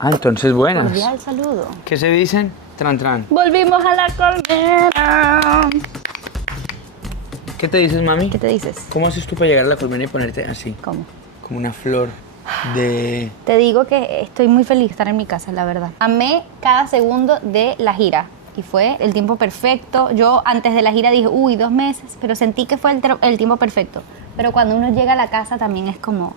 Ah, entonces buenas. Cordial saludo. ¿Qué se dicen? Tran, tran. Volvimos a la colmena. ¿Qué te dices, mami? ¿Qué te dices? ¿Cómo haces tú para llegar a la colmena y ponerte así? ¿Cómo? Como una flor de... Te digo que estoy muy feliz de estar en mi casa, la verdad. Amé cada segundo de la gira. Y fue el tiempo perfecto. Yo antes de la gira dije, uy, 2 meses. Pero sentí que fue el tiempo perfecto. Pero cuando uno llega a la casa también es como...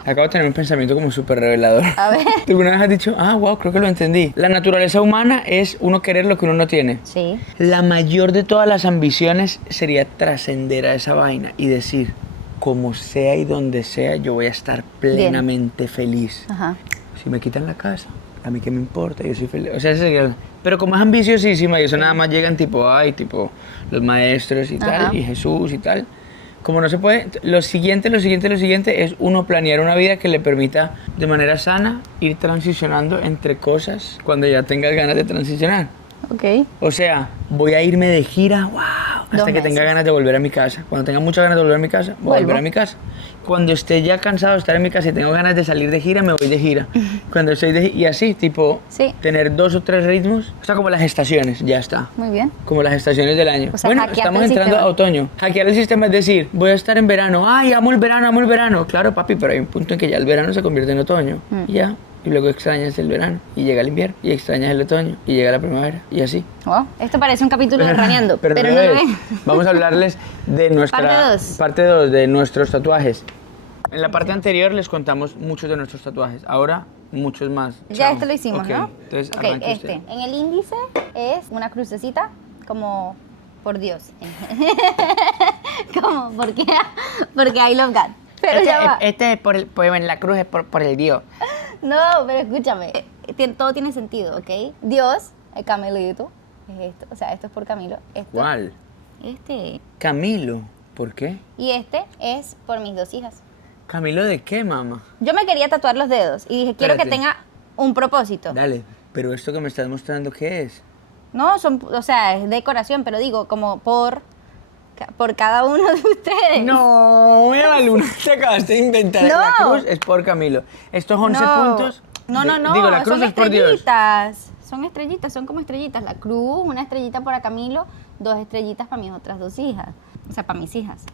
Acabo de tener un pensamiento como súper revelador. A ver. ¿Tú alguna vez has dicho, wow, creo que lo entendí? La naturaleza humana es uno querer lo que uno no tiene. Sí. La mayor de todas las ambiciones sería trascender a esa vaina y decir, como sea y donde sea, yo voy a estar plenamente feliz. Ajá. Si me quitan la casa, a mí qué me importa, yo soy feliz. O sea, ese sería... Pero como es ambiciosísima y eso nada más llegan tipo, los maestros y tal, y Jesús y tal. Como no se puede, lo siguiente es uno planear una vida que le permita de manera sana ir transicionando entre cosas cuando ya tengas ganas de transicionar. Ok. O sea, voy a irme de gira, wow, hasta que tenga ganas de volver a mi casa. Cuando tenga muchas ganas de volver a mi casa, voy a volver a mi casa. Cuando esté ya cansado de estar en mi casa y tengo ganas de salir de gira, me voy de gira. Cuando estoy de y así, tipo, tener 2 o 3 ritmos. O sea, como las estaciones, ya está. Muy bien. Como las estaciones del año. O sea, bueno, estamos entrando a otoño. Hackear el sistema es decir, voy a estar en verano. Ay, amo el verano. Claro, papi, pero hay un punto en que ya el verano se convierte en otoño. Y ya. Y luego extrañas el verano, y llega el invierno, y extrañas el otoño, y llega la primavera, y así. Wow, esto parece un capítulo de Raneando, pero no lo es. Vamos a hablarles de nuestra... Parte 2 de nuestros tatuajes. En la parte anterior les contamos muchos de nuestros tatuajes, ahora muchos más. Ya esto lo hicimos, ¿no? Entonces, arranque usted. En el índice es una crucecita como por Dios. ¿Cómo? ¿Por qué? Porque I love God. Pero este es por el, pues en la cruz es por el Dios. No, pero escúchame, todo tiene sentido, ¿ok? Dios, el Camilito, es esto, o sea, esto es por Camilo. ¿Cuál? Este. Camilo, ¿por qué? Y este es por mis 2 hijas. ¿Camilo de qué, mamá? Yo me quería tatuar los dedos y dije, quiero que tenga un propósito. Dale, pero esto que me estás mostrando, ¿qué es? No, o sea, es decoración, pero digo, como por cada uno de ustedes. No, mira, Luna, te acabaste de inventar. No. La cruz es por Camilo. Estos 11 puntos. No. Digo, la cruz son es por Dios. Son estrellitas, son como estrellitas. La cruz, una estrellita para Camilo, 2 estrellitas para mis otras 2 hijas. O sea, para mis hijas.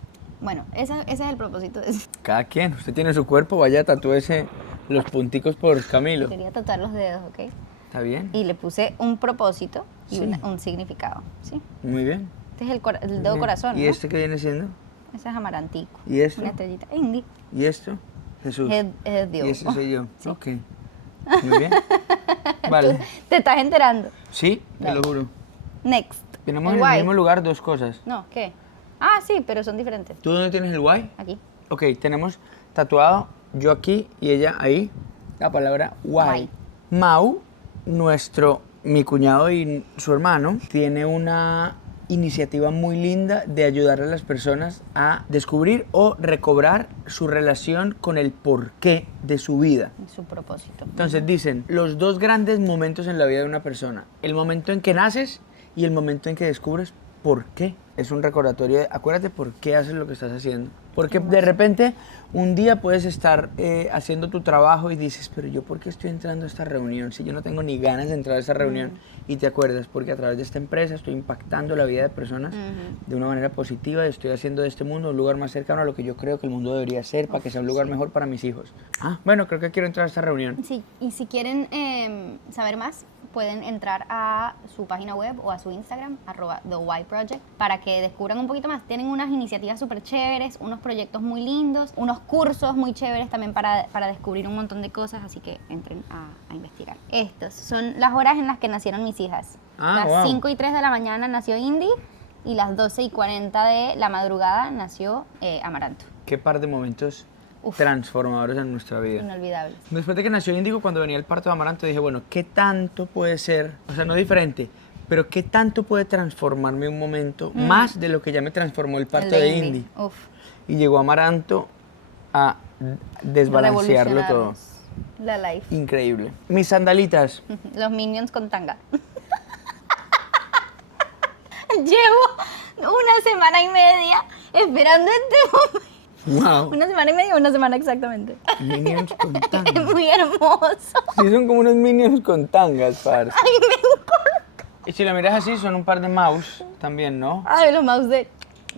Bueno, ese es el propósito de eso. Cada quien, usted tiene su cuerpo, vaya, tatúese los punticos por Camilo. Quería tatuar los dedos, ¿ok? ¿Está bien? Y le puse un propósito y un significado, ¿sí? Muy bien. Este es el dedo corazón, ¿Y ¿no? este qué viene siendo? Ese es amarantico. ¿Y esto? Una estrellita. Indy. ¿Y esto? Jesús. Es Dios. Y ese soy yo. Sí. Ok. Muy bien. Vale. ¿Te estás enterando? Sí, te lo juro. Next. Tenemos en el mismo lugar 2 cosas. No, ¿qué? Ah, sí, pero son diferentes. ¿Tú dónde tienes el guay? Aquí. Ok, tenemos tatuado yo aquí y ella ahí la palabra guay. Mau, mi cuñado y su hermano, tiene una iniciativa muy linda de ayudar a las personas a descubrir o recobrar su relación con el porqué de su vida. Su propósito. Entonces dicen, los 2 grandes momentos en la vida de una persona, el momento en que naces y el momento en que descubres por qué. Es un recordatorio de, acuérdate por qué haces lo que estás haciendo. Porque de repente un día puedes estar haciendo tu trabajo y dices, pero yo ¿por qué estoy entrando a esta reunión? Si yo no tengo ni ganas de entrar a esta reunión. Y te acuerdas, porque a través de esta empresa estoy impactando la vida de personas de una manera positiva, estoy haciendo de este mundo un lugar más cercano a lo que yo creo que el mundo debería ser, para que sea un lugar mejor para mis hijos. Bueno, creo que quiero entrar a esta reunión. Sí, y si quieren saber más, pueden entrar a su página web o a su Instagram, @TheWhyProject, para que descubran un poquito más. Tienen unas iniciativas súper chéveres, unos proyectos muy lindos, unos cursos muy chéveres también para descubrir un montón de cosas, así que entren a investigar. Estas son las horas en las que nacieron mis hijas. Las 5:03 de la mañana nació Indy y las 12:40 de la madrugada nació Amaranto. Qué par de momentos transformadores en nuestra vida. Inolvidables. Después de que nació Índigo, cuando venía el parto de Amaranto, dije, bueno, ¿qué tanto puede ser? O sea, no diferente, pero ¿qué tanto puede transformarme un momento más de lo que ya me transformó el parto de Indy? Y llegó Amaranto a desbalancearlo todo. La life. Increíble. Mis sandalitas. Los Minions con tanga. Llevo una semana y media esperando este momento. Wow. Una semana y media o una semana exactamente. Minions con tanga. Es muy muy hermoso. Sí, son como unos minions con tangas, parce. Ay, me encanta. Y si lo miras así, son un par de mouse también, ¿no? Ay, los mouse de...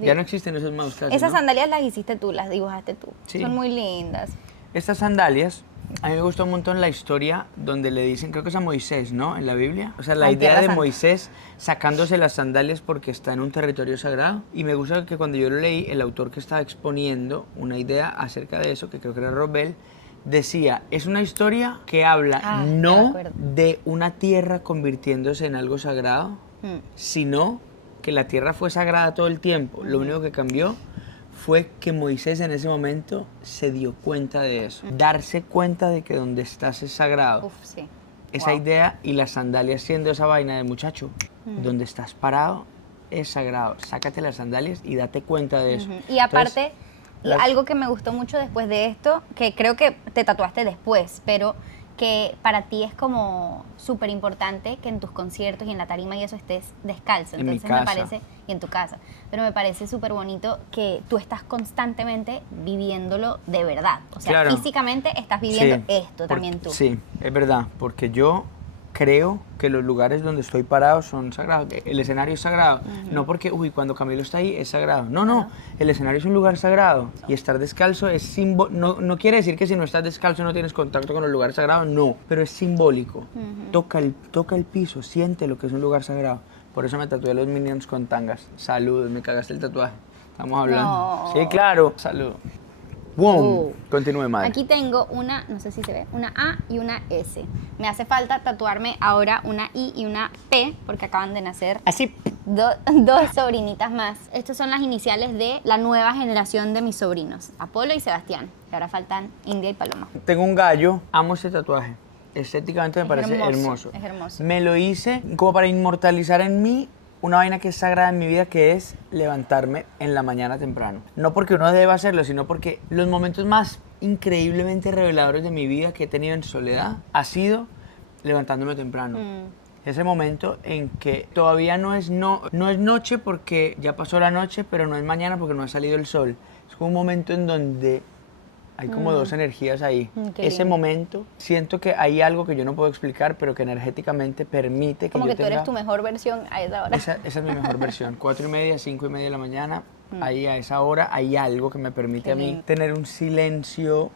Ya no existen esos mouse casi, Esas ¿no? sandalias las hiciste tú, las dibujaste tú. Sí. Son muy lindas. Estas sandalias, a mí me gustó un montón la historia donde le dicen, creo que es a Moisés, ¿no? En la Biblia. O sea, la Ay, idea Tierra de Santa. Moisés sacándose las sandalias porque está en un territorio sagrado. Y me gusta que cuando yo lo leí, el autor que estaba exponiendo una idea acerca de eso, que creo que era Robel, decía, es una historia que habla Ah, ya me no acuerdo. de una tierra convirtiéndose en algo sagrado, sino que la tierra fue sagrada todo el tiempo. Lo único que cambió fue que Moisés en ese momento se dio cuenta de eso. Darse cuenta de que donde estás es sagrado. Uf, sí. Esa Wow. idea y las sandalias siendo esa vaina de muchacho. Donde estás parado es sagrado. Sácate las sandalias y date cuenta de eso. Y aparte, las- algo que me gustó mucho después de esto, que creo que te tatuaste después, pero que para ti es como súper importante que en tus conciertos y en la tarima y eso estés descalzo. En mi Entonces me casa. parece, y en tu casa, pero me parece súper bonito que tú estás constantemente viviéndolo de verdad. O sea, Claro. físicamente estás viviendo Sí, esto también tú. Sí, es verdad, porque yo creo que los lugares donde estoy parado son sagrados. El escenario es sagrado. No porque, uy, cuando Camilo está ahí es sagrado. No, no, el escenario es un lugar sagrado. Y estar descalzo es no quiere decir que si no estás descalzo no tienes contacto con los lugares sagrados, no, pero es simbólico. Toca el piso, siente lo que es un lugar sagrado. Por eso me tatué los minions con tangas. Saludos, me cagaste el tatuaje. Estamos hablando. No. Sí, claro. Salud. ¡Boom! Uh. Continúe, madre. Aquí tengo una, no sé si se ve, una A y una S. Me hace falta tatuarme ahora una I y una P porque acaban de nacer Así. dos sobrinitas más. Estas son las iniciales de la nueva generación de mis sobrinos, Apolo y Sebastián. Y ahora faltan India y Paloma. Tengo un gallo, amo este tatuaje. Estéticamente me Es parece hermoso, hermoso. es hermoso. Me lo hice como para inmortalizar en mí una vaina que es sagrada en mi vida, que es levantarme en la mañana temprano. No porque uno deba hacerlo, sino porque los momentos más increíblemente reveladores de mi vida que he tenido en soledad ha sido levantándome temprano. Ese momento en que todavía no es noche porque ya pasó la noche, pero no es mañana porque no ha salido el sol. Es como un momento en donde hay como dos energías ahí. Qué Ese lindo. momento, siento que hay algo que yo no puedo explicar, pero que energéticamente permite que Como yo que tú eres tenga... tu mejor versión a esa hora. Esa es mi mejor versión. 4:30, 5:30 de la mañana, ahí a esa hora hay algo que me permite Qué a mí lindo. tener un silencio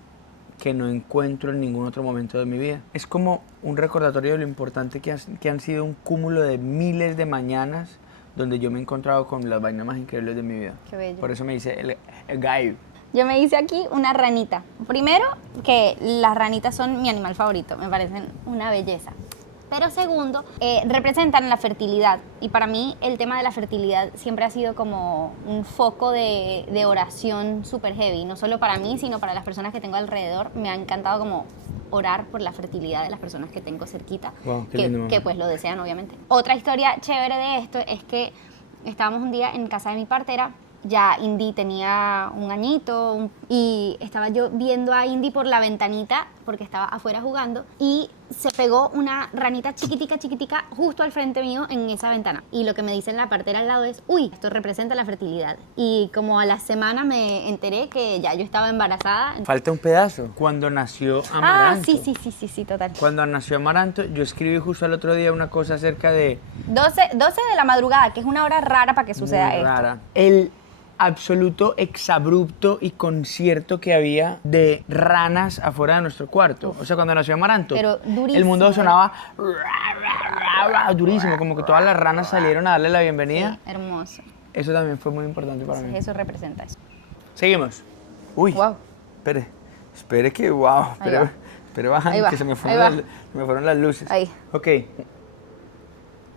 que no encuentro en ningún otro momento de mi vida. Es como un recordatorio de lo importante que han sido un cúmulo de miles de mañanas donde yo me he encontrado con las vainas más increíbles de mi vida. Qué bello. Por eso me dice el gallo. Yo me hice aquí una ranita. Primero, que las ranitas son mi animal favorito, me parecen una belleza. Pero segundo, representan la fertilidad. Y para mí el tema de la fertilidad siempre ha sido como un foco de oración súper heavy. No solo para mí, sino para las personas que tengo alrededor. Me ha encantado como orar por la fertilidad de las personas que tengo cerquita, Wow, qué lindo, mamá. que pues lo desean obviamente. Otra historia chévere de esto es que estábamos un día en casa de mi partera. Ya Indy tenía un añito y estaba yo viendo a Indy por la ventanita porque estaba afuera jugando y se pegó una ranita chiquitica justo al frente mío en esa ventana. Y lo que me dice en la partera al lado es, uy, esto representa la fertilidad. Y como a la semana me enteré que ya yo estaba embarazada. Falta un pedazo. Cuando nació Amaranto. Sí, total. Cuando nació Amaranto, yo escribí justo el otro día una cosa acerca de... 12 de la madrugada, que es una hora rara para que suceda muy esto. rara. El absoluto exabrupto y concierto que había de ranas afuera de nuestro cuarto. O sea, cuando nació Amaranto, Pero durísimo, el mundo sonaba durísimo, como que todas las ranas salieron a darle la bienvenida. Sí, hermoso. Eso también fue muy importante para mí. Eso representa eso. Seguimos. Uy, Wow. espere que wow, Ahí va. espere bajan, Ahí va, que se me ahí fueron, va. se me fueron las luces. Ahí. Ok.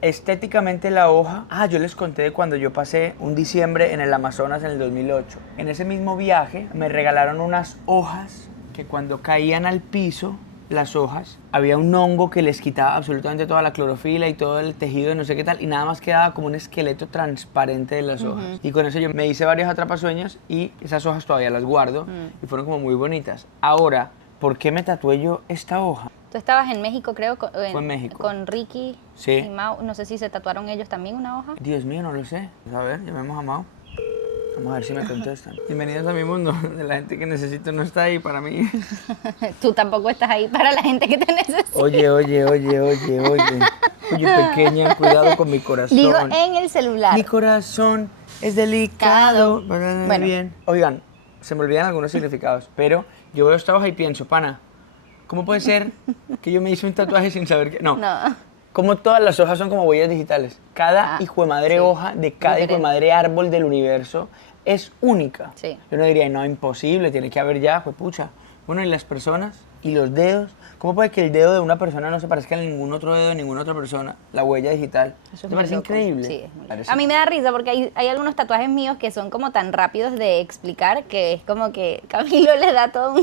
Estéticamente la hoja, yo les conté de cuando yo pasé un diciembre en el Amazonas en el 2008. En ese mismo viaje me regalaron unas hojas que cuando caían al piso, las hojas, había un hongo que les quitaba absolutamente toda la clorofila y todo el tejido de no sé qué tal, y nada más quedaba como un esqueleto transparente de las hojas. Y con eso yo me hice varios atrapasueños y esas hojas todavía las guardo y fueron como muy bonitas. Ahora, ¿por qué me tatué yo esta hoja? Tú estabas en México, creo, Fue en México. con Ricky Sí. y Mau. No sé si se tatuaron ellos también una hoja. Dios mío, no lo sé. A ver, llamemos a Mao. Vamos a ver si me contestan. Bienvenidos a mi mundo. De la gente que necesito no está ahí para mí. Tú tampoco estás ahí para la gente que te necesita. Oye. Oye, pequeña, cuidado con mi corazón. Digo en el celular. Mi corazón es delicado. Bueno. Bien. Oigan, se me olvidan algunos significados, pero yo veo esta hoja y pienso, pana, ¿cómo puede ser que yo me hice un tatuaje sin saber que...? No. Como todas las hojas son como huellas digitales. Cada hijo de madre hoja de cada hijo de madre árbol del universo es única. Sí. Yo no diría, no, imposible, tiene que haber ya, pues pucha. Bueno, y las personas y los dedos. ¿Cómo puede que el dedo de una persona no se parezca a ningún otro dedo de ninguna otra persona? La huella digital. Eso es ¿Te muy parece loco. increíble? Sí, es muy loco. Parece. A mí me da risa porque hay algunos tatuajes míos que son como tan rápidos de explicar que es como que Camilo le da toda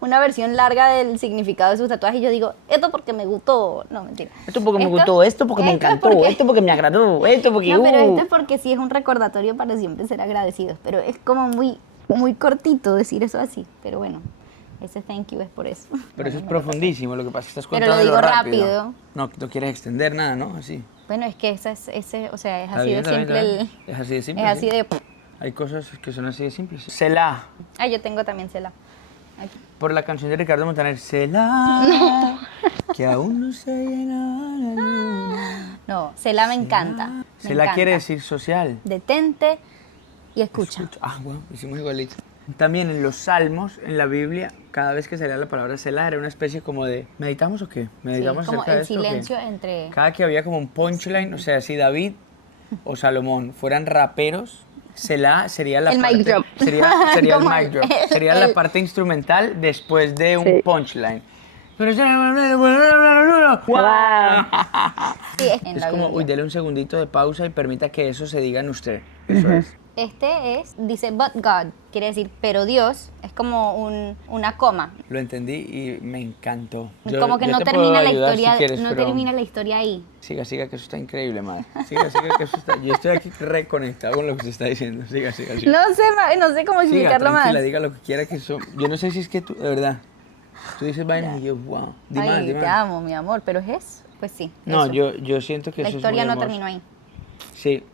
una versión larga del significado de sus tatuajes y yo digo, esto porque me gustó. No, mentira. Esto porque me gustó, esto porque me esto es encantó, porque- esto porque me agradó, esto porque... No, pero esto es porque sí es un recordatorio para siempre ser agradecidos. Pero es como muy cortito decir eso así. Pero bueno, ese thank you es por eso. Pero eso es Bueno, me lo pasé. profundísimo, lo que pasa es que estás Pero contando lo digo rápido. rápido. No quieres extender nada, ¿no? Así. Bueno, es que ese, o sea, es Está así bien, de está bien, simple. está bien. Es así de simple. Es así sí. de... Hay cosas que son así de simples. Selah. Ah, yo tengo también cela. Aquí. Por la canción de Ricardo Montaner. Selah. Que aún no se llena la luna. No, cela me encanta. me Selah encanta. quiere decir social. Detente y escucha. Ah, bueno, hicimos igualito. También en los salmos, en la Biblia, cada vez que salía la palabra Selah era una especie como de ¿meditamos o qué? Sí, ¿Meditamos como acerca de el esto o qué? silencio entre... Cada que había como un punchline, o sea, si David o Salomón fueran raperos, Selah sería la El parte... mic drop. Sería el Como mic drop. Sería el- la parte instrumental después de un Sí. punchline. Pero Sí, es en es la como, Biblia. uy, dele un segundito de pausa y permita que eso se diga en usted. Eso es. Este es, dice, but God, quiere decir, pero Dios, es como una coma. Lo entendí y me encantó. Como que yo no te termina puedo la ayudar historia, si quieres, no pero termina la historia ahí. Siga, que eso está increíble, madre. Siga, que eso está... Yo estoy aquí reconectado con lo que se está diciendo. Siga. No sé cómo Siga, explicarlo más. tranquila, diga lo que quiera que eso... Yo no sé si es que tú, de verdad, tú dices vainas y yo, wow. Di más, Ay, di te más. amo, mi amor, pero es eso. Pues sí. No, eso. yo siento que La eso historia es muy no hermoso. terminó ahí. Sí.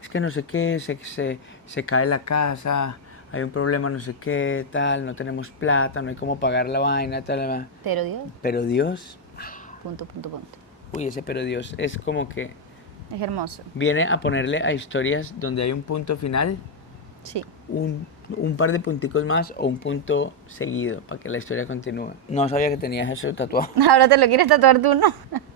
Es que no sé qué, se cae la casa, hay un problema, no sé qué, tal, no tenemos plata, no hay cómo pagar la vaina, tal. Pero Dios, Pero Dios, punto. uy, ese pero Dios es como que Es hermoso. viene a ponerle a historias donde hay un punto final, Sí. un par de punticos más o un punto seguido para que la historia continúe. No sabía que tenías eso tatuado. Ahora te lo quieres tatuar tú, ¿no?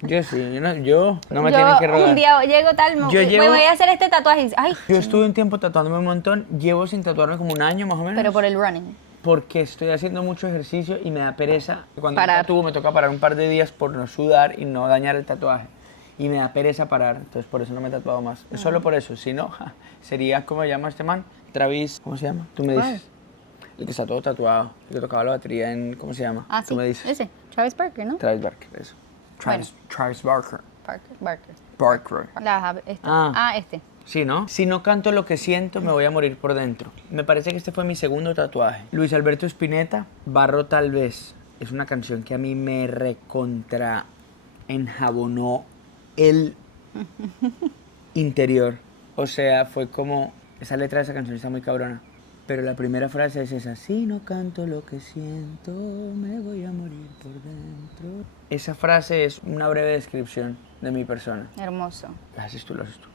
Yo sí, yo no me Yo tienen que rogar. un día llego tal, Yo me llevo- voy a hacer este tatuaje y dice, ay, Yo estuve un tiempo tatuándome un montón, llevo sin tatuarme como un año más o menos. pero por el running. Porque estoy haciendo mucho ejercicio y me da pereza. Cuando Parar. tatúo me toca parar un par de días por no sudar y no dañar el tatuaje. Y me da pereza parar, entonces por eso no me he tatuado más. Es solo por eso, si no, sería, ¿cómo se llama este man? Travis, ¿cómo se llama? Tú me dices. El que está todo tatuado, el que tocaba la batería en, ¿cómo se llama? Ah, Tú sí, me dices. ese, Travis Barker, ¿no? Travis Barker, eso. Travis Barker. Barker. Barker. Este. Sí, ¿no? Si no canto lo que siento, me voy a morir por dentro. Me parece que este fue mi segundo tatuaje. Luis Alberto Spinetta, Barro tal vez. Es una canción que a mí me recontra enjabonó el interior. O sea, fue como... Esa letra de esa canción está muy cabrona. Pero la primera frase es esa. Si no canto lo que siento, me voy a morir por dentro. Esa frase es una breve descripción de mi persona. Hermoso. Lo haces tú, lo haces tú.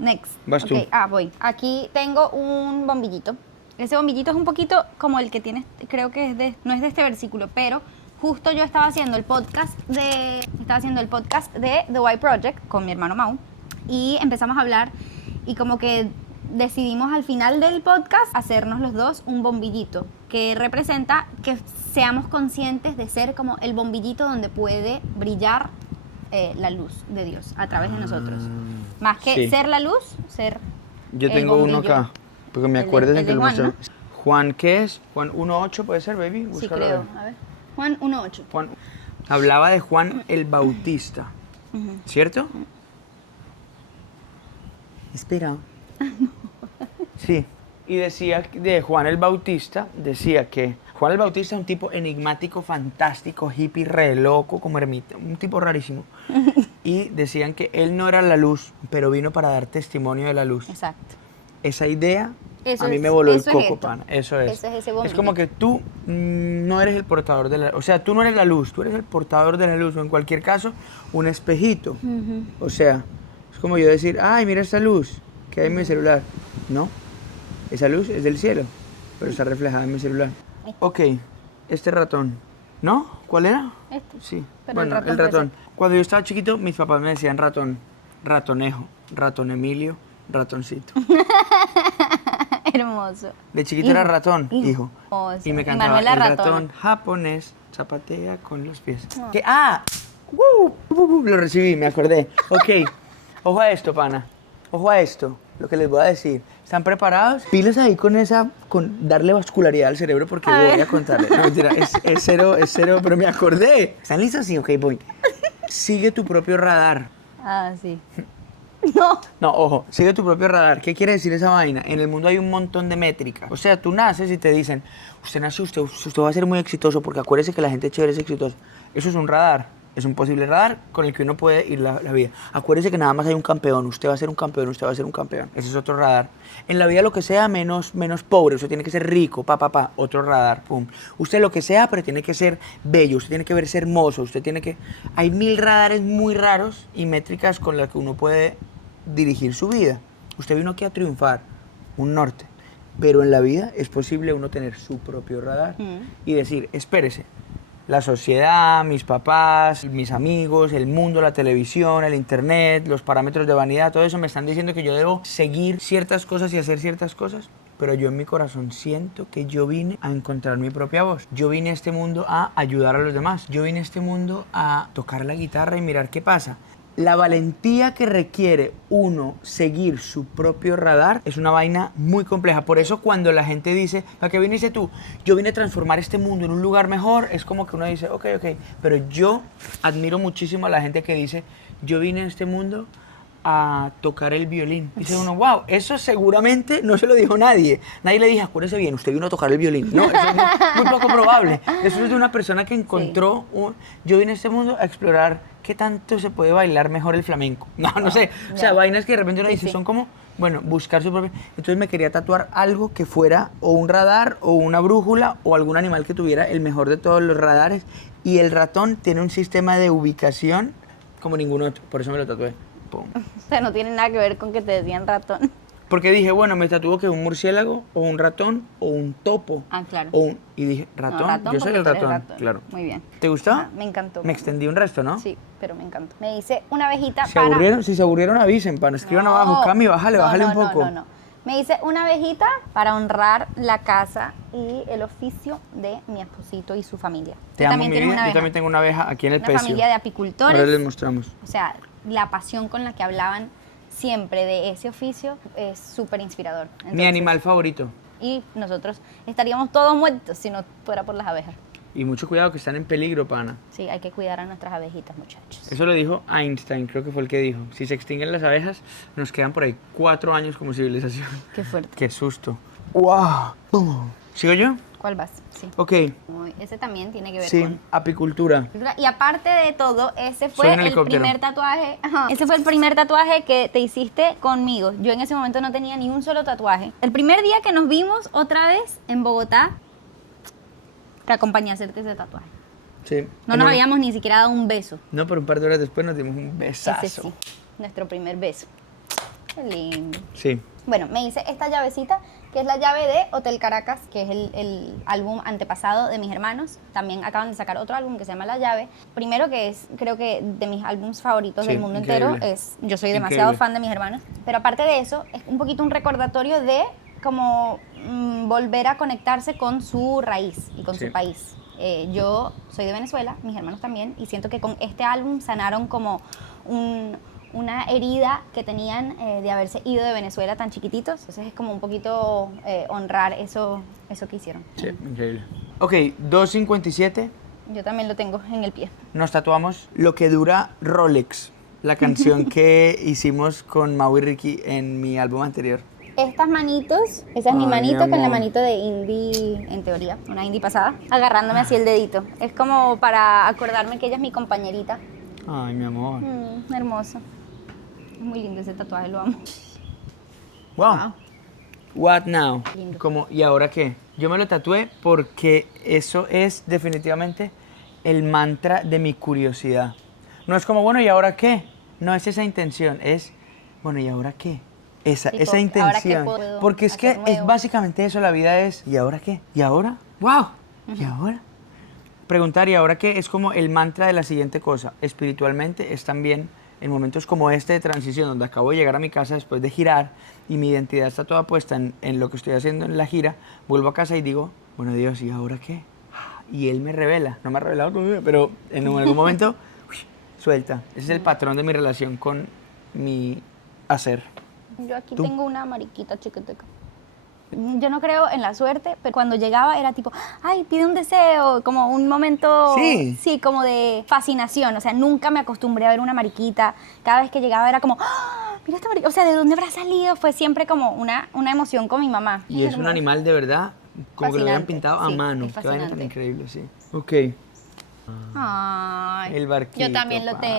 Next. Vas tú. Ok, voy. Aquí tengo un bombillito. Ese bombillito es un poquito como el que tienes, creo que no es de este versículo, pero justo yo estaba haciendo el podcast de The White Project con mi hermano Mau y empezamos a hablar y como que decidimos al final del podcast hacernos los dos un bombillito que representa que seamos conscientes de ser como el bombillito donde puede brillar la luz de Dios a través de nosotros. Más que sí. ser la luz, ser Yo el tengo uno bombillo. acá, porque me El de- acuerdo de el que de lo Juan, mostré. ¿no? Juan, ¿qué es? Juan 1.8 puede ser, baby. Sí, Búscalo, creo. a ver. A ver. Juan 1.8. Juan. Hablaba de Juan el Bautista, ¿cierto? Espera. Sí. Y decía de Juan el Bautista, decía que Juan el Bautista es un tipo enigmático, fantástico, hippie, re loco, como ermita, un tipo rarísimo. Y decían que él no era la luz, pero vino para dar testimonio de la luz. Exacto. Esa idea Eso a mí es- me voló el eso es coco, esto. pana. Eso es. Eso es ese Es bombillito. como que tú no eres el portador de la... O sea, tú no eres la luz, tú eres el portador de la luz. O en cualquier caso, un espejito. O sea, es como yo decir, ay, mira esta luz que hay en mi celular. No, esa luz es del cielo, pero está reflejada en mi celular. Ok, este ratón. ¿No? ¿Cuál era? Este. Sí. Pero Bueno, el ratón el puede ratón. Cuando yo estaba chiquito, mis papás me decían ratón. Ratonejo, ratón Emilio, ratoncito. Hermoso. De chiquito era Hijo, ratón, hijo. hermoso. Y me Y cantaba Manuela el ratona. ratón japonés zapatea con los pies. Ah. Que, lo recibí, me acordé. Ok, ojo a esto, pana. Ojo a esto, lo que les voy a decir. ¿Están preparados? Pilas ahí con darle vascularidad al cerebro porque A voy ver. a contarle. No, mentira, es cero, pero me acordé. ¿Están listos? Sí, ok, voy. Sigue tu propio radar. Ah, sí. No. No, ojo, sigue tu propio radar. ¿Qué quiere decir esa vaina? En el mundo hay un montón de métricas. O sea, tú naces y te dicen, usted nació, usted va a ser muy exitoso porque acuérdese que la gente chévere es exitosa. Eso es un radar. Es un posible radar con el que uno puede ir la vida. Acuérdese que nada más hay un campeón. Usted va a ser un campeón, usted va a ser un campeón. Ese es otro radar. En la vida lo que sea menos pobre. Usted tiene que ser rico, otro radar, pum. Usted lo que sea, pero tiene que ser bello. Usted tiene que verse hermoso. Usted tiene que... Hay 1000 radares muy raros y métricas con las que uno puede dirigir su vida. Usted vino aquí a triunfar, un norte. Pero en la vida es posible uno tener su propio radar y decir, espérese, la sociedad, mis papás, mis amigos, el mundo, la televisión, el internet, los parámetros de vanidad, todo eso me están diciendo que yo debo seguir ciertas cosas y hacer ciertas cosas, pero yo en mi corazón siento que yo vine a encontrar mi propia voz. Yo vine a este mundo a ayudar a los demás. Yo vine a este mundo a tocar la guitarra y mirar qué pasa. La valentía que requiere uno seguir su propio radar es una vaina muy compleja. Por eso cuando la gente dice, ¿a qué viniste tú? Yo vine a transformar este mundo en un lugar mejor, es como que uno dice, ok. Pero yo admiro muchísimo a la gente que dice, yo vine a este mundo a tocar el violín. Dice uno, wow, eso seguramente no se lo dijo nadie. Nadie le dijo, acuérdese bien, usted vino a tocar el violín. No, eso es muy poco probable. Eso es de una persona que encontró, yo vine a este mundo a explorar qué tanto se puede bailar mejor el flamenco. No sé. O sea, vainas que de repente uno dice, son como, bueno, buscar su propio... Entonces me quería tatuar algo que fuera o un radar o una brújula o algún animal que tuviera el mejor de todos los radares. Y el ratón tiene un sistema de ubicación como ningún otro. Por eso me lo tatué. Pum. O sea, no tiene nada que ver con que te decían ratón. Porque dije, bueno, me tatúo que un murciélago, o un ratón, o un topo. Ah, claro. Y dije, ¿ratón? No, ratón Yo soy el porque tú eres ratón. Claro. Muy bien. ¿Te gustó? Ah, me encantó. Me extendí un resto, ¿no? Sí, pero me encantó. Me hice una abejita Si para... se aburrieron, avisen, pan. Escriban No. abajo, Cami, bájale No, un poco. No. Me hice una abejita para honrar la casa y el oficio de mi esposito y su familia. Te Tú amo, también mi tienes vida. una Yo abeja. también tengo una abeja aquí en el Una pecio. familia de apicultores. Ahora les mostramos. O sea, la pasión con la que hablaban siempre de ese oficio es súper inspirador. Mi Entonces, animal favorito. Y nosotros estaríamos todos muertos si no fuera por las abejas. Y mucho cuidado que están en peligro, pana. Sí, hay que cuidar a nuestras abejitas, muchachos. Eso lo dijo Einstein, creo que fue el que dijo. Si se extinguen las abejas, nos quedan por ahí 4 años como civilización. Qué fuerte. Qué susto. ¡Wow! ¿Sigo yo? ¿Cuál vas? Sí. Ok. Ese también tiene que ver Sí, con... apicultura. Y aparte de todo, ese Soy fue un el helicóptero. primer tatuaje. Ajá. Ese fue el primer tatuaje que te hiciste conmigo. Yo en ese momento no tenía ni un solo tatuaje. El primer día que nos vimos otra vez en Bogotá, te acompañé a hacerte ese tatuaje. Sí. No nos habíamos ni siquiera dado un beso. No, pero un par de horas después nos dimos un besazo. Ese sí, nuestro primer beso. Qué lindo. Sí. Bueno, me hice esta llavecita, que es la llave de Hotel Caracas, que es el álbum antepasado de mis hermanos. También acaban de sacar otro álbum que se llama La Llave. Primero, que es, creo que de mis álbums favoritos Sí, del mundo increíble. entero. Yo soy demasiado Increíble. fan de mis hermanos. Pero aparte de eso, es un poquito un recordatorio de como volver a conectarse con su raíz y con Sí. su país. Yo soy de Venezuela, mis hermanos también, y siento que con este álbum sanaron como una herida que tenían de haberse ido de Venezuela tan chiquititos. Entonces es como un poquito honrar eso que hicieron. Sí, increíble. Ok, 2:57. Yo también lo tengo en el pie. Nos tatuamos Lo que dura Rolex, la canción que hicimos con Mau y Ricky en mi álbum anterior. estas manitos, esa es mi Ay, mi manito con la amor. manito de Indy, en teoría, una Indy pasada, agarrándome así el dedito. Es como para acordarme que ella es mi compañerita. Ay, mi amor. Hermoso. Es muy lindo ese tatuaje, lo amo. Wow. What now? Lindo. Como, ¿y ahora qué? Yo me lo tatué porque eso es definitivamente el mantra de mi curiosidad. No es como, bueno, ¿y ahora qué? No es esa intención, es, bueno, ¿y ahora qué? Esa Tipo, ¿ahora qué intención. puedo Porque es que hacer es nuevo? básicamente eso, la vida es, ¿y ahora qué? ¿Y ahora? ¡Wow! ¿Y ahora? Preguntar, ¿y ahora qué? Es como el mantra de la siguiente cosa. Espiritualmente es también en momentos como este de transición, donde acabo de llegar a mi casa después de girar y mi identidad está toda puesta en lo que estoy haciendo en la gira, vuelvo a casa y digo, bueno, Dios, ¿y ahora qué? Y Él me revela, no me ha revelado todavía, pero en algún momento, suelta. Ese es el patrón de mi relación con mi hacer. Yo aquí ¿Tú? tengo una mariquita chiquitica. Yo no creo en la suerte, pero cuando llegaba era tipo, ay, pide un deseo, como un momento, Sí. como de fascinación. O sea, nunca me acostumbré a ver una mariquita. Cada vez que llegaba era como, ¡ah! Mira esta mariquita. O sea, ¿de dónde habrá salido? Fue siempre como una emoción con mi mamá. Y es un Hermoso. animal de verdad, como que lo habían Fascinante, pintado a sí, mano. es Qué vaina tan fascinante. increíble, sí. Ok. Ay, El barquito, yo también lo pa.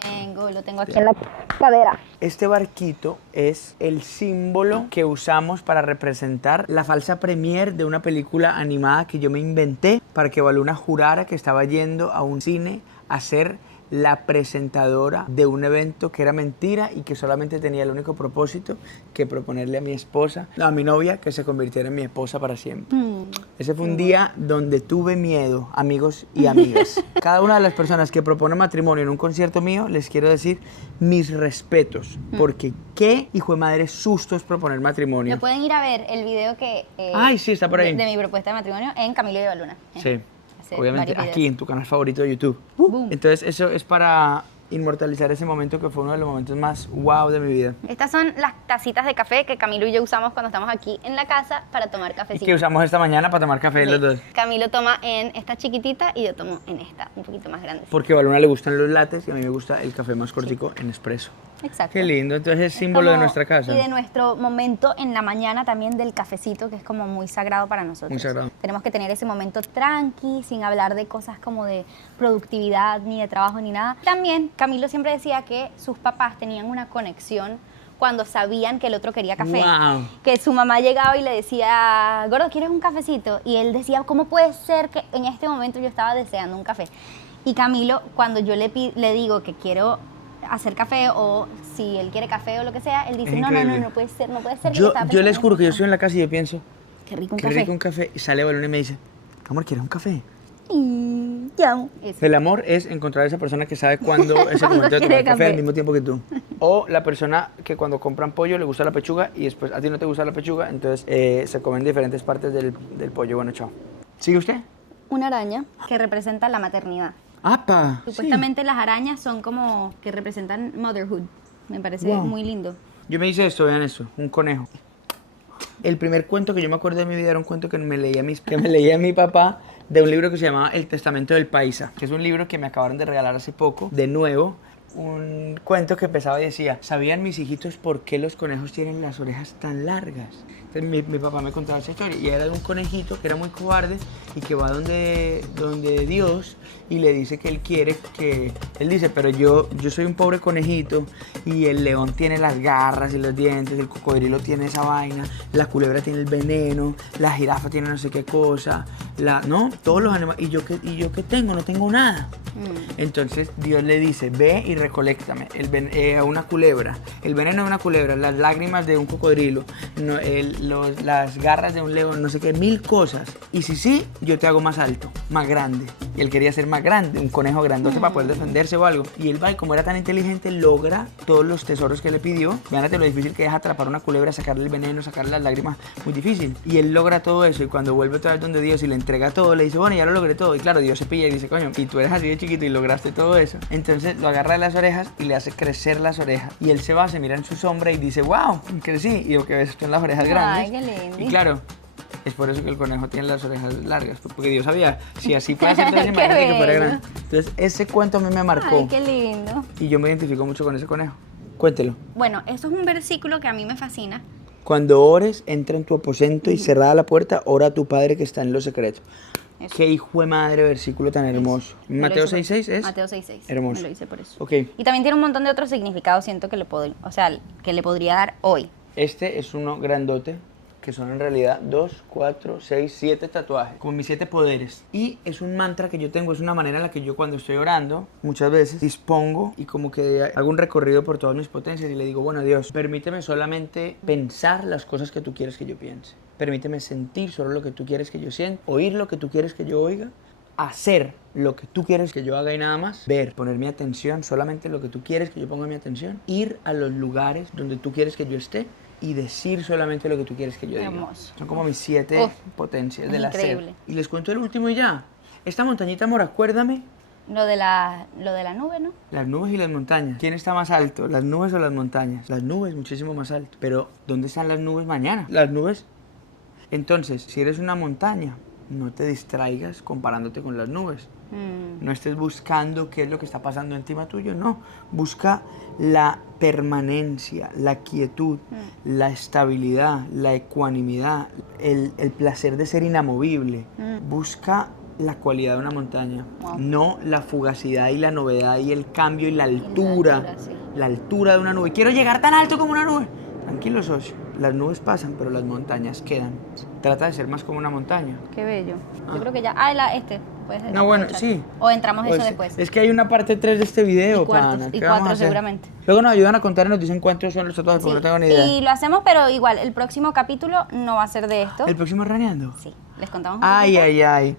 tengo aquí en la cadera. Este barquito es el símbolo que usamos para representar la falsa premiere de una película animada que yo me inventé para que Baluna jurara que estaba yendo a un cine a ser la presentadora de un evento que era mentira y que solamente tenía el único propósito que proponerle a mi esposa, no, a mi novia, que se convirtiera en mi esposa para siempre. Ese fue un día donde tuve miedo, amigos y amigas. Cada una de las personas que propone matrimonio en un concierto mío, les quiero decir mis respetos, porque qué hijo de madre susto es proponer matrimonio. Lo pueden ir a ver el video que... Ay, sí, está por ahí. De mi propuesta de matrimonio en Camilo y Baluna. Sí, Hace obviamente varios aquí videos. en tu canal favorito de YouTube. Boom. Entonces eso es para inmortalizar ese momento que fue uno de los momentos más wow de mi vida. Estas son las tacitas de café que Camilo y yo usamos cuando estamos aquí en la casa para tomar Y cafecito. que usamos esta mañana para tomar café Sí. los dos. Camilo toma en esta chiquitita y yo tomo en esta, un poquito más grande. Porque a Baluna le gustan los lattes y a mí me gusta el café más cortico en espresso. Exacto. Qué lindo, entonces es símbolo de como- nuestra casa. Y de nuestro momento en la mañana también del cafecito, que es como muy sagrado para nosotros. Muy sagrado. Tenemos que tener ese momento tranqui, sin hablar de cosas como de productividad, ni de trabajo, ni nada. También Camilo siempre decía que sus papás tenían una conexión cuando sabían que el otro quería café. Wow. Que su mamá llegaba y le decía, Gordo, ¿quieres un cafecito? Y él decía, ¿cómo puede ser que en este momento yo estaba deseando un café? Y Camilo, cuando yo le digo que quiero hacer café o si él quiere café o lo que sea, él dice, Es no, no, no, increíble. no puede ser, no puede ser. que Yo estaba les pensando juro en que yo esto". estoy en la casa y yo pienso, Qué rico un qué café. rico un café. Y sale Baluna y me dice, amor, ¿quieres un café? Te amo. Eso. El amor es encontrar a esa persona que sabe cuándo es el Cuando momento de quiere tomar café al café. mismo tiempo que tú. O la persona que cuando compran pollo le gusta la pechuga y después a ti no te gusta la pechuga, entonces se comen diferentes partes del pollo. Bueno, chao. ¿Sigue usted? Una araña que representa la maternidad. ¡Apa! Supuestamente las arañas son como que representan motherhood. Me parece Wow. muy lindo. Yo me hice esto, vean eso, un conejo. El primer cuento que yo me acuerdo de mi vida era un cuento que me leía mi papá de un libro que se llamaba El Testamento del Paisa, que es un libro que me acabaron de regalar hace poco, de nuevo. Un cuento que empezaba y decía, ¿sabían mis hijitos por qué los conejos tienen las orejas tan largas? Entonces mi papá me contaba esa historia y era de un conejito que era muy cobarde y que va donde Dios y le dice que él quiere que... Él dice, pero yo soy un pobre conejito y el león tiene las garras y los dientes, el cocodrilo tiene esa vaina, la culebra tiene el veneno, la jirafa tiene no sé qué cosa, ¿no? Todos los animales. ¿Y yo qué tengo? No tengo nada. Entonces Dios le dice, ve y recoléctame a una culebra, el veneno de una culebra, las lágrimas de un cocodrilo, las garras de un león, no sé qué, 1000 cosas. Y si sí, yo te hago más alto, más grande. Y él quería ser más grande, un conejo grandote para poder defenderse o algo. Y él va y como era tan inteligente, logra todos los tesoros que le pidió. Fíjate lo difícil que es atrapar una culebra, sacarle el veneno, sacarle las lágrimas, muy difícil. Y él logra todo eso y cuando vuelve otra vez donde Dios y le entrega todo, le dice, bueno, ya lo logré todo. Y claro, Dios se pilla y dice, coño, y tú eres así de chiquito y lograste todo eso. Entonces lo agarra de las orejas y le hace crecer las orejas. Y él se va, se mira en su sombra y dice, wow, crecí. Y lo que ves tú en las orejas grandes. Ay, qué lindo. Y claro, es por eso que el conejo tiene las orejas largas, porque Dios sabía, si así puede ser, entonces Qué imagínate que fuera bello. grande. Entonces ese cuento a mí me marcó Ay, qué lindo. y yo me identifico mucho con ese conejo. Cuéntelo. Bueno, esto es un versículo que a mí me fascina Cuando ores, entra en tu aposento y cerrada la puerta, ora a tu Padre que está en lo secreto. Eso. Qué hijo de madre versículo tan hermoso. Me lo Mateo hice por- 6:6 es. Mateo 6:6. Hermoso. Me lo hice por eso. Ok, Y también tiene un montón de otros significados, siento que que le podría dar hoy. este es uno grandote, que son en realidad 2, 4, 6, 7 tatuajes, como mis 7 poderes. Y es un mantra que yo tengo, es una manera en la que yo cuando estoy orando, muchas veces dispongo y como que hago un recorrido por todas mis potencias y le digo, bueno Dios, permíteme solamente pensar las cosas que tú quieres que yo piense. Permíteme sentir solo lo que tú quieres que yo sienta, oír lo que tú quieres que yo oiga, hacer lo que tú quieres que yo haga y nada más, ver, poner mi atención, solamente lo que tú quieres que yo ponga mi atención, ir a los lugares donde tú quieres que yo esté y decir solamente lo que tú quieres que yo diga. Hermoso. Son como mis 7 Uf, potencias es del hacer. increíble. Y les cuento el último y ya. Esta montañita, amor, acuérdame. Lo de la nube, ¿no? Las nubes y las montañas. ¿Quién está más alto? ¿Las nubes o las montañas? Las nubes, muchísimo más alto. Pero, ¿dónde están las nubes mañana? Las nubes. Entonces, si eres una montaña, no te distraigas comparándote con las nubes. No estés buscando qué es lo que está pasando encima tuyo, no. Busca la permanencia, la quietud, la estabilidad, la ecuanimidad, el placer de ser inamovible. Busca la cualidad de una montaña, Wow. no la fugacidad y la novedad y el cambio y la altura. altura, sí. La altura de una nube. Quiero llegar tan alto como una nube. Tranquilo, socio. Las nubes pasan, pero las montañas quedan. Trata de ser más como una montaña. Qué bello. Ah. Yo creo que ya. Puedes No, bueno, aprovechar. sí. O entramos eso Pues, después. Es que hay una parte 3 de este video, Y cuartos- pana. y ¿Qué vamos a cuatro hacer? seguramente. Luego nos ayudan a contar y nos dicen cuántos son los tatuajes, porque Sí. no tengo ni idea. Y lo hacemos, pero igual, el próximo capítulo no va a ser de esto. ¿El próximo es raneando? Sí, les contamos un Ay, poquito. ay, ay.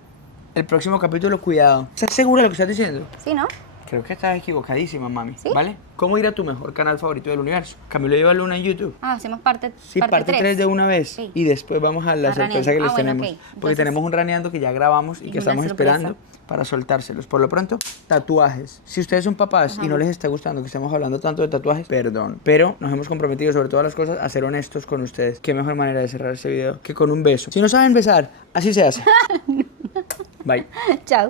El próximo capítulo, cuidado. ¿Estás segura de lo que estás diciendo? Sí, ¿no? Creo que estás equivocadísima, mami. ¿Sí? ¿Vale? ¿Cómo ir a tu mejor canal favorito del universo? Camilo Lleva Luna en YouTube. Ah, hacemos parte Sí, parte 3 de una vez. Sí. Y después vamos a la A sorpresa Raneando. que les Ah, bueno, tenemos. ok. Porque Entonces- tenemos un raneando que ya grabamos y Y que una estamos sorpresa. esperando para soltárselos. Por lo pronto, tatuajes. Si ustedes son papás y no les está gustando que estemos hablando tanto de tatuajes, perdón. Pero nos hemos comprometido sobre todas las cosas a ser honestos con ustedes. Qué mejor manera de cerrar este video que con un beso. Si no saben besar, así se hace. Bye. Chao.